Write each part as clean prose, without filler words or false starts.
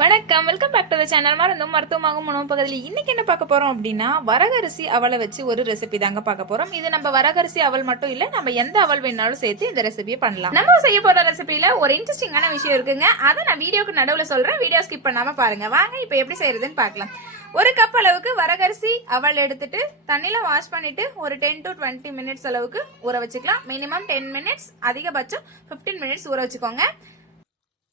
வணக்கம், welcome back to the channel. மருந்தும் மருத்துவமாகும் உணவு பகுதியில் இன்னைக்கு என்ன பார்க்க போறோம் அப்படின்னா, வரகரிசி அவலை வச்சு ஒரு ரெசிபி தாங்க பார்க்க போறோம். இது நம்ம வரகரிசி அவல் மட்டும் இல்ல, நம்ம எந்த அவல் வேணாலும் சேர்த்து இந்த ரெசிபியை பண்ணலாம். நம்ம செய்ய போற ரெசிபியில ஒரு இன்ட்ரெஸ்டிங்கான விஷயம் இருக்குங்க. அதை நான் வீடியோக்கு நடுவில் சொல்றேன், வீடியோ ஸ்கிப் பண்ணாம பாருங்க. வாங்க இப்ப எப்படி செய்யறதுன்னு பார்க்கலாம். ஒரு கப் அளவுக்கு வரகரிசி அவல் எடுத்துட்டு தண்ணியில வாஷ் பண்ணிட்டு ஒரு 10 to 20 மினிட்ஸ் அளவுக்கு ஊற வச்சுக்கலாம். மினிமம் 10 மினிட்ஸ், அதிகபட்சம் 15 மினிட்ஸ் ஊற வச்சுக்கோங்க.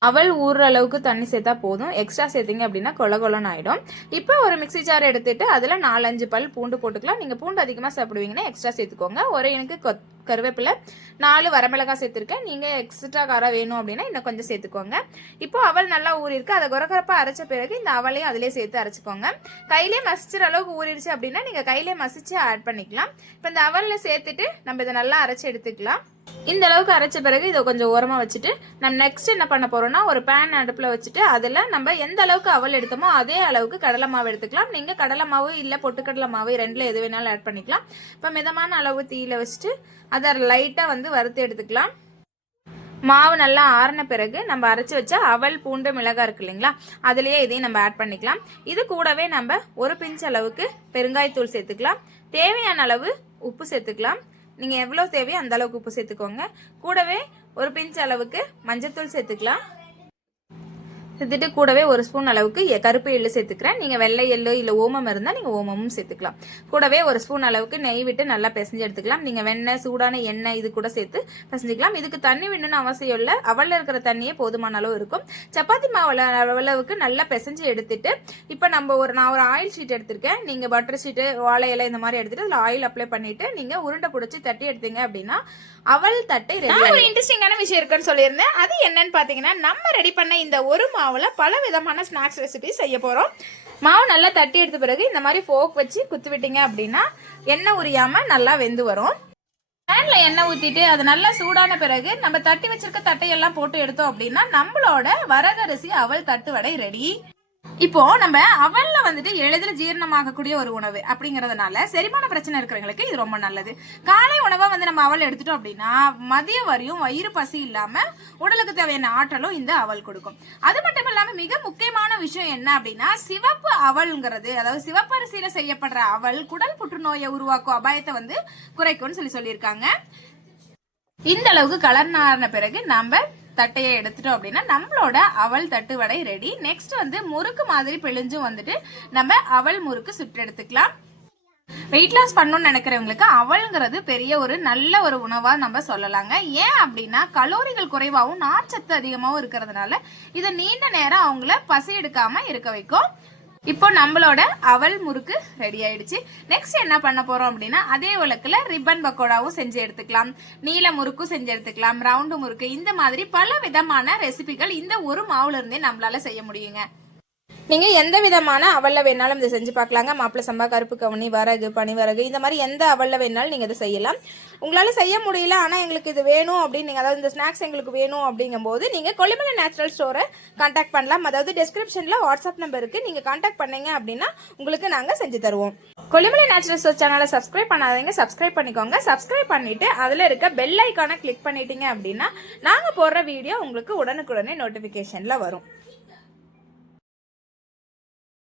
அவல் ஊறுற அளவுக்கு தண்ணி சேர்த்தா போதும். எக்ஸ்ட்ரா சேர்த்திங்க அப்படின்னா கொல கொலன்னு ஆயிடும். இப்போ ஒரு மிக்சி ஜார் எடுத்துட்டு அதில் 4-5 பல் பூண்டு போட்டுக்கலாம். நீங்கள் பூண்டு அதிகமாக சாப்பிடுவீங்கன்னா எக்ஸ்ட்ரா சேர்த்துக்கோங்க. ஒரு எனக்கு கருவேப்பிலை, 4 வரமிளகாய் சேர்த்துருக்கேன். நீங்கள் எக்ஸ்ட்ரா காரம் வேணும் அப்படின்னா இன்னும் கொஞ்சம் சேர்த்துக்கோங்க. இப்போ அவல் நல்லா ஊறிருக்கு. அதை கொரகரப்பாக அரைச்ச பிறகு இந்த அவலையும் அதிலே சேர்த்து அரைச்சிக்கோங்க. கையிலே மசிச்சுற அளவுக்கு ஊறிடுச்சு அப்படின்னா நீங்கள் கையிலே மசிச்சு ஆட் பண்ணிக்கலாம். இப்போ இந்த அவலில் சேர்த்துட்டு நம்ம இதை நல்லா அரைச்சி எடுத்துக்கலாம். இந்த அளவுக்கு அரைச்ச பிறகு இதை கொஞ்சம் ஓரமாக வச்சுட்டு நம்ம நெக்ஸ்ட் என்ன பண்ண போறோம்னா, ஒரு பேன் அடுப்பில் வச்சுட்டு அதில் நம்ம எந்த அளவுக்கு அவல் எடுத்தோமோ அதே அளவுக்கு கடலை மாவு எடுத்துக்கலாம். நீங்கள் கடலை மாவு இல்லை பொட்டுக்கடலை மாவு ரெண்டில் எது வேணாலும் ஆட் பண்ணிக்கலாம். இப்போ மிதமான அளவு தீயில வச்சுட்டு அதை லைட்டாக வறுத்து எடுத்துக்கலாம். மாவு நல்லா ஆறின பிறகு நம்ம அரைச்சி வச்ச அவல் பூண்டு மிளகாய் இருக்கு இல்லைங்களா, அதுலேயே இதையும் நம்ம ஆட் பண்ணிக்கலாம். இது கூடவே நம்ம ஒரு பிஞ்ச் அளவுக்கு பெருங்காயத்தூள் சேர்த்துக்கலாம். தேவையான அளவு உப்பு சேர்த்துக்கலாம். நீங்கள் எவ்வளோ தேவையோ அந்த அளவுக்கு உப்பு சேர்த்துக்கோங்க. கூடவே ஒரு பிஞ்ச் அளவுக்கு மஞ்சத்தூள் சேர்த்துக்கலாம். சேர்த்துட்டு கூடவே ஒரு ஸ்பூன் அளவுக்கு கருப்பு எள்ளு சேர்த்துக்கிறேன். நீங்கள் வெள்ளை எள்ளு இல்லை ஓமம் இருந்தால் நீங்கள் ஓமமும் சேர்த்துக்கலாம். கூடவே ஒரு ஸ்பூன் அளவுக்கு நெய் விட்டு நல்லா பிசைஞ்சு எடுத்துக்கலாம். நீங்கள் வெண்ணெய், சூடான எண்ணெய் இது கூட சேர்த்து பிசைஞ்சிக்கலாம். இதுக்கு தண்ணி வேணும்னு அவசியம் இல்லை. அவலில் இருக்கிற தண்ணியே போதுமான அளவு இருக்கும். சப்பாத்தி மாவு அளவுக்கு நல்லா பிசைஞ்சு எடுத்துட்டு இப்போ நான் ஒரு ஆயில் ஷீட் எடுத்திருக்கேன். நீங்கள் பட்டர் ஷீட்டு, வாழை இலை இந்த மாதிரி எடுத்துட்டு அதில் ஆயில் அப்ளை பண்ணிட்டு நீங்கள் உருண்டை பிடிச்சி தட்டி எடுத்தீங்க அப்படின்னா அவல் தட்டை ரெடி. ஒரு இன்ட்ரெஸ்டிங்கான விஷயம் இருக்குன்னு சொல்லியிருந்தேன். அது என்னன்னு பார்த்தீங்கன்னா, நம்ம ரெடி பண்ண இந்த ஒரு மாவுல பல விதமான ஸ்நாக்ஸ் ரெசிபி செய்ய போறோம். மாவு நல்லா தட்டி எடுத்த பிறகு இந்த மாதிரி ஃபோக் வச்சு குத்து விட்டீங்க அப்படின்னா எண்ணெய் உரியாம நல்லா வெந்து வரும். பேன்ல எண்ணெய் ஊத்திட்டு அது நல்லா சூடான பிறகு நம்ம தட்டி வச்சிருக்க தட்டையெல்லாம் போட்டு எடுத்தோம் அப்படின்னா நம்மளோட வரகரிசி அவல் தட்டு வடை ரெடி. இப்போ நம்ம அவல்ல எளிதில் ஜீரணமாகக்கூடிய ஒரு உணவு அப்படிங்கறதுனால செரிமான பிரச்சனை இருக்கிறவங்களுக்கு இது ரொம்ப நல்லது. காலை உணவா நம்ம அவல் எடுத்துட்டோம் அப்படின்னா மதிய வரையும் வயிறு பசி இல்லாம உடலுக்கு தேவையான ஆற்றலும் இந்த அவல் கொடுக்கும். அது மட்டும் இல்லாம மிக முக்கியமான விஷயம் என்ன அப்படின்னா, சிவப்பு அவல்ங்கிறது, அதாவது சிவப்பரிசியில செய்யப்படுற அவல் குடல் புற்றுநோயை உருவாக்கும் அபாயத்தை குறைக்கும்னு சொல்லியிருக்காங்க. இந்த அளவுக்கு கலர் நாறின பிறகு நம்ம தட்டையை எடுத்துட்டோம் அப்படின்னா நம்மளோட அவல் தட்டு வடை ரெடி. நெக்ஸ்ட் முறுக்கு மாதிரி பிழிஞ்சும் நம்ம அவல் முறுக்கு சுட்டு எடுத்துக்கலாம். வெயிட் லாஸ் பண்ணணும்னு நினைக்கிறவங்களுக்கு அவல்ங்கிறது பெரிய ஒரு நல்ல ஒரு உணவா நம்ம சொல்லலாங்க. ஏன் அப்படின்னா கலோரிகள் குறைவாகவும் நார்ச்சத்து அதிகமாகவும் இருக்கிறதுனால இதை நீண்ட நேரம் அவங்கள பசி எடுக்காம இருக்க வைக்கும். இப்போ நம்மளோட அவல் முறுக்கு ரெடி ஆயிடுச்சு. நெக்ஸ்ட் என்ன பண்ண போறோம் அப்படின்னா, அதே உலக்குல ரிப்பன் பக்கோடாவும் செஞ்சு எடுத்துக்கலாம், நீல முறுக்கும் செஞ்சு எடுத்துக்கலாம், ரவுண்டு முறுக்கு, இந்த மாதிரி பல விதமான ரெசிபிகள் இந்த ஒரு மாவுல இருந்தே நம்மளால செய்ய முடியுங்க. நீங்க எந்த விதமான அவல்ல வேணாலும் இதை செஞ்சு பார்க்கலாங்க. மாப்பிள சம்பா, கருப்பு கவுனி, வரகு, பனிவரகு, இந்த மாதிரி எந்த அவல்ல வேணாலும் நீங்க இதை செய்யலாம். உங்களால செய்ய முடியல ஆனா எங்களுக்கு இது வேணும் அப்படின்னு நீங்க, அதாவது இந்த ஸ்நாக்ஸ் எங்களுக்கு வேணும் அப்படிங்கும் போது நீங்க கொல்லிமலை நேச்சுரல் ஸ்டோரை கான்டாக்ட் பண்ணலாம். அதாவது டிஸ்கிரிப்ஷன்ல வாட்ஸ்அப் நம்பர் இருக்கு. நீங்க கான்டாக்ட் பண்ணீங்க அப்படின்னா உங்களுக்கு நாங்க செஞ்சு தருவோம். கொல்லிமலை நேச்சுரல் ஸ்டோர் சேனலை சப்ஸ்கிரைப் பண்ணாதீங்க, சப்ஸ்கிரைப் பண்ணிக்கோங்க. சப்ஸ்கிரைப் பண்ணிட்டு அதுல இருக்க பெல் ஐக்கானை கிளிக் பண்ணிட்டீங்க அப்படின்னா நாங்க போடுற வீடியோ உங்களுக்கு உடனுக்குடனே நோட்டிபிகேஷன்ல வரும்.